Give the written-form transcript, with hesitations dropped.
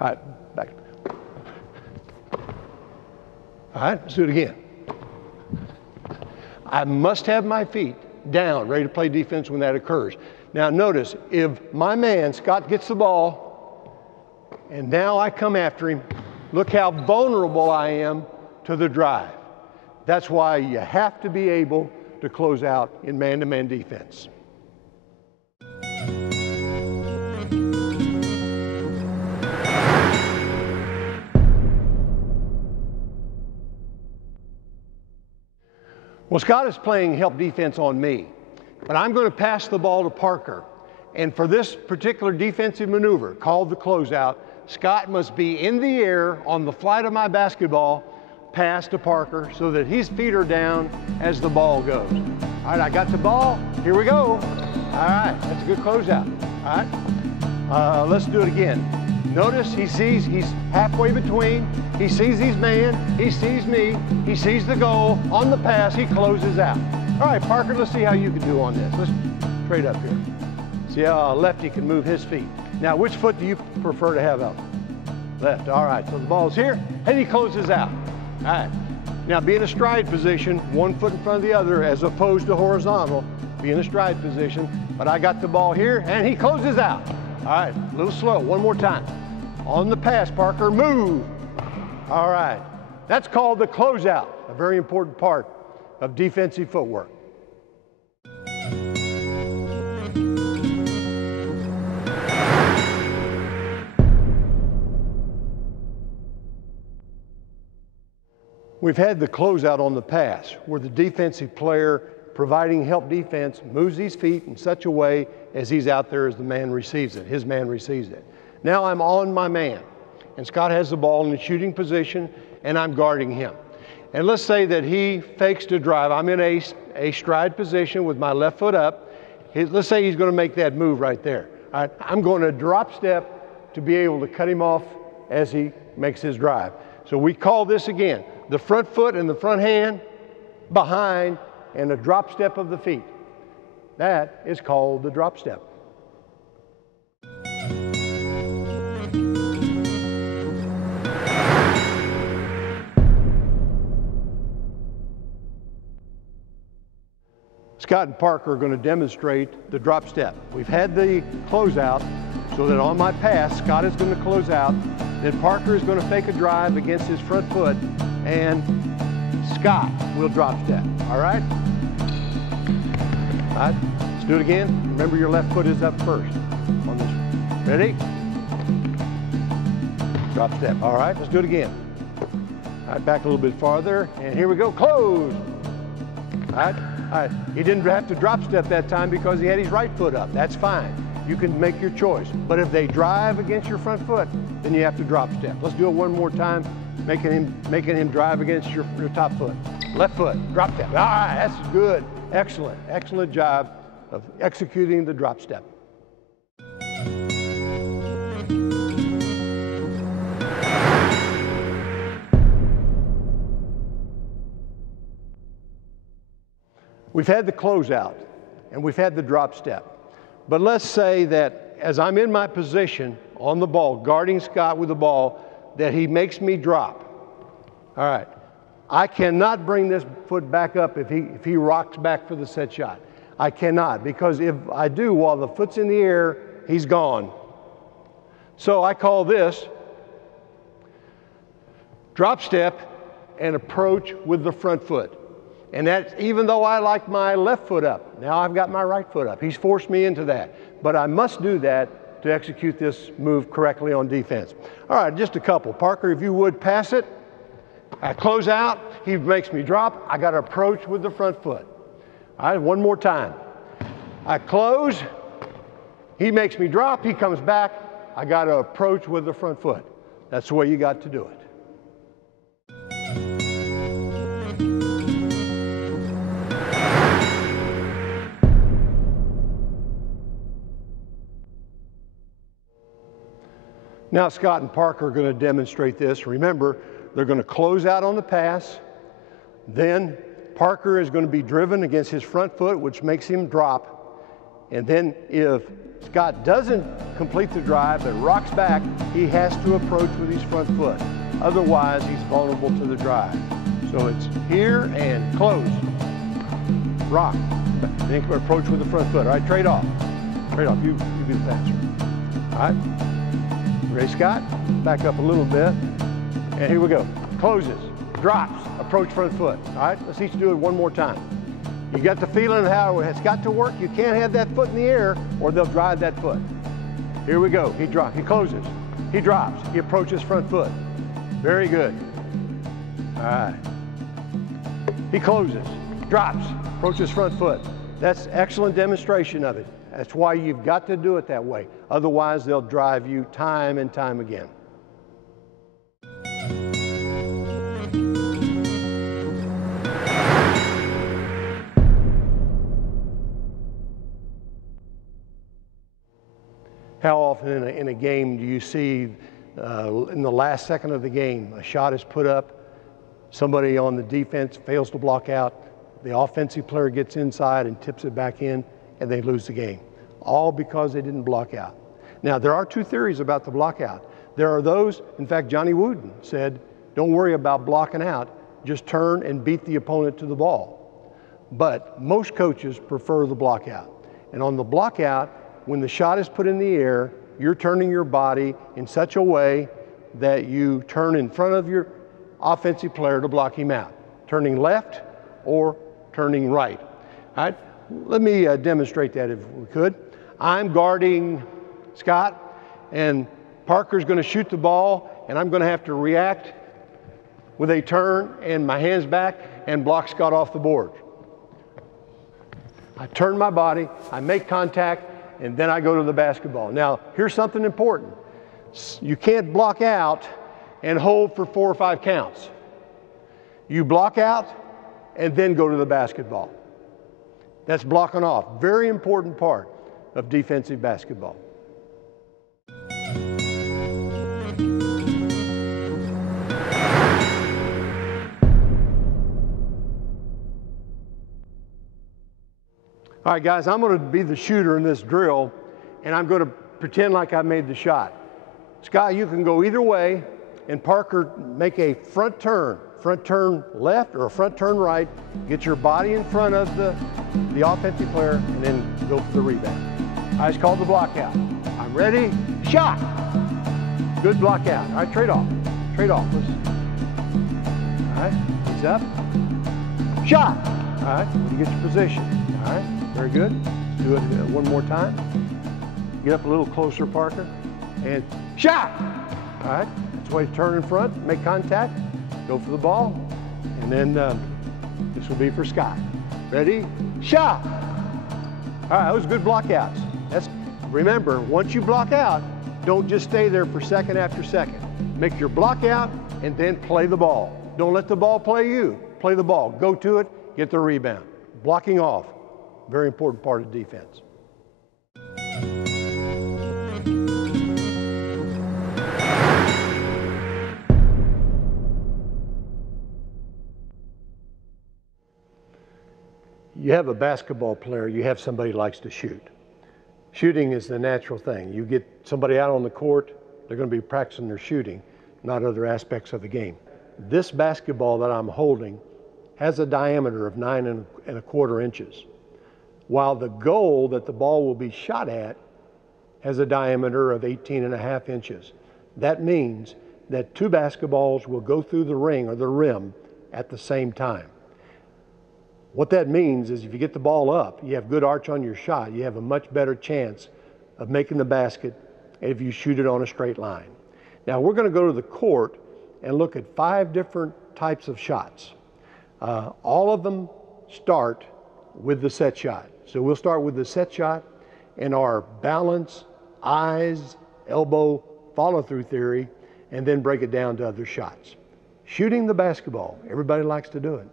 All right, back. All right, let's do it again. I must have my feet down, ready to play defense when that occurs. Now notice, if my man, Scott, gets the ball, and now I come after him, look how vulnerable I am to the drive. That's why you have to be able to close out in man-to-man defense. Well, Scott is playing help defense on me, but I'm going to pass the ball to Parker. And for this particular defensive maneuver, called the closeout, Scott must be in the air on the flight of my basketball, pass to Parker so that his feet are down as the ball goes. All right, I got the ball. Here we go. All right, that's a good closeout. All right, let's do it again. Notice he sees he's halfway between. He sees his man. He sees me. He sees the goal. On the pass, he closes out. All right, Parker, let's see how you can do on this. Let's trade up here. See how a lefty can move his feet. Now, which foot do you prefer to have out? Left. All right, so the ball's here, and he closes out. All right. Now, be in a stride position, one foot in front of the other, as opposed to horizontal. Be in a stride position. But I got the ball here, and he closes out. All right, a little slow. One more time. On the pass, Parker, move. All right. That's called the closeout, a very important part of defensive footwork. We've had the closeout on the pass, where the defensive player providing help defense moves his feet in such a way as he's out there as the man receives it, his man receives it. Now I'm on my man, and Scott has the ball in the shooting position, and I'm guarding him. And let's say that he fakes to drive. I'm in a stride position with my left foot up. Let's say he's going to make that move right there. All right, I'm going to drop step to be able to cut him off as he makes his drive. So we call this again, the front foot and the front hand behind, and a drop step of the feet. That is called the drop step. Scott and Parker are going to demonstrate the drop step. We've had the closeout, so that on my pass, Scott is going to close out, then Parker is going to fake a drive against his front foot, and Scott will drop step. All right? All right, let's do it again. Remember, your left foot is up first on this. Ready? Drop step. All right, let's do it again. All right, back a little bit farther, and here we go. Close. All right. All right. He didn't have to drop step that time because he had his right foot up. That's fine. You can make your choice. But if they drive against your front foot, then you have to drop step. Let's do it one more time, making him drive against your top foot. Left foot, drop step. All right, that's good. Excellent, excellent job of executing the drop step. We've had the closeout and we've had the drop step. But let's say that as I'm in my position on the ball, guarding Scott with the ball, that he makes me drop. All right. I cannot bring this foot back up if he rocks back for the set shot. I cannot, because if I do while the foot's in the air, he's gone. So I call this drop step and approach with the front foot. And that's even though I like my left foot up. Now I've got my right foot up. He's forced me into that. But I must do that to execute this move correctly on defense. All right, just a couple. Parker, if you would pass it. I close out. He makes me drop. I got to approach with the front foot. All right, one more time. I close. He makes me drop. He comes back. I got to approach with the front foot. That's the way you got to do it. Now Scott and Parker are going to demonstrate this. Remember, they're going to close out on the pass. Then Parker is going to be driven against his front foot, which makes him drop. And then if Scott doesn't complete the drive but rocks back, he has to approach with his front foot. Otherwise, he's vulnerable to the drive. So it's here and close. Rock. Then approach with the front foot. All right, trade off. Trade off. You be the passer. All right. Ready, Scott? Back up a little bit. And here we go. Closes. Drops. Approach front foot. All right, let's each do it one more time. You got the feeling of how it's got to work. You can't have that foot in the air or they'll drive that foot. Here we go. He drops. He closes. He drops. He approaches front foot. Very good. All right. He closes. Drops. Approaches front foot. That's excellent demonstration of it. That's why you've got to do it that way. Otherwise, they'll drive you time and time again. How often in a game do you see in the last second of the game, a shot is put up, somebody on the defense fails to block out, the offensive player gets inside and tips it back in, and they lose the game, all because they didn't block out. Now, there are two theories about the block out. There are those, in fact, Johnny Wooden said, don't worry about blocking out, just turn and beat the opponent to the ball. But most coaches prefer the block out. And on the block out, when the shot is put in the air, you're turning your body in such a way that you turn in front of your offensive player to block him out, turning left or turning right. All right, let me demonstrate that if we could. I'm guarding Scott, and Parker's going to shoot the ball, and I'm going to have to react with a turn and my hands back and block Scott off the board. I turn my body, I make contact, and then I go to the basketball. Now, here's something important. You can't block out and hold for 4 or 5 counts. You block out and then go to the basketball. That's blocking off. Very important part of defensive basketball. All right, guys, I'm going to be the shooter in this drill, and I'm going to pretend like I made the shot. Scott, you can go either way, and Parker, make a front turn left or a front turn right, get your body in front of the offensive player, and then go for the rebound. I just called the block out. I'm ready, shot. Good block out. All right, trade off. Trade off. All right, he's up. Shot. All right, when you get your position. All right. Very good. Let's do it one more time. Get up a little closer, Parker. And shot! All right. That's the way to turn in front, make contact, go for the ball. And then this will be for Scott. Ready? Shot! All right, those are good blockouts. Remember, once you block out, don't just stay there for second after second. Make your block out and then play the ball. Don't let the ball play you. Play the ball. Go to it, get the rebound. Blocking off. Very important part of defense. You have a basketball player, you have somebody who likes to shoot. Shooting is the natural thing. You get somebody out on the court, they're going to be practicing their shooting, not other aspects of the game. This basketball that I'm holding has a diameter of 9¼ inches. While the goal that the ball will be shot at has a diameter of 18½ inches. That means that 2 basketballs will go through the ring or the rim at the same time. What that means is if you get the ball up, you have good arch on your shot, you have a much better chance of making the basket if you shoot it on a straight line. Now we're going to go to the court and look at 5 different types of shots. All of them start with the set shot. So we'll start with the set shot and our balance, eyes, elbow, follow-through theory, and then break it down to other shots. Shooting the basketball, everybody likes to do it.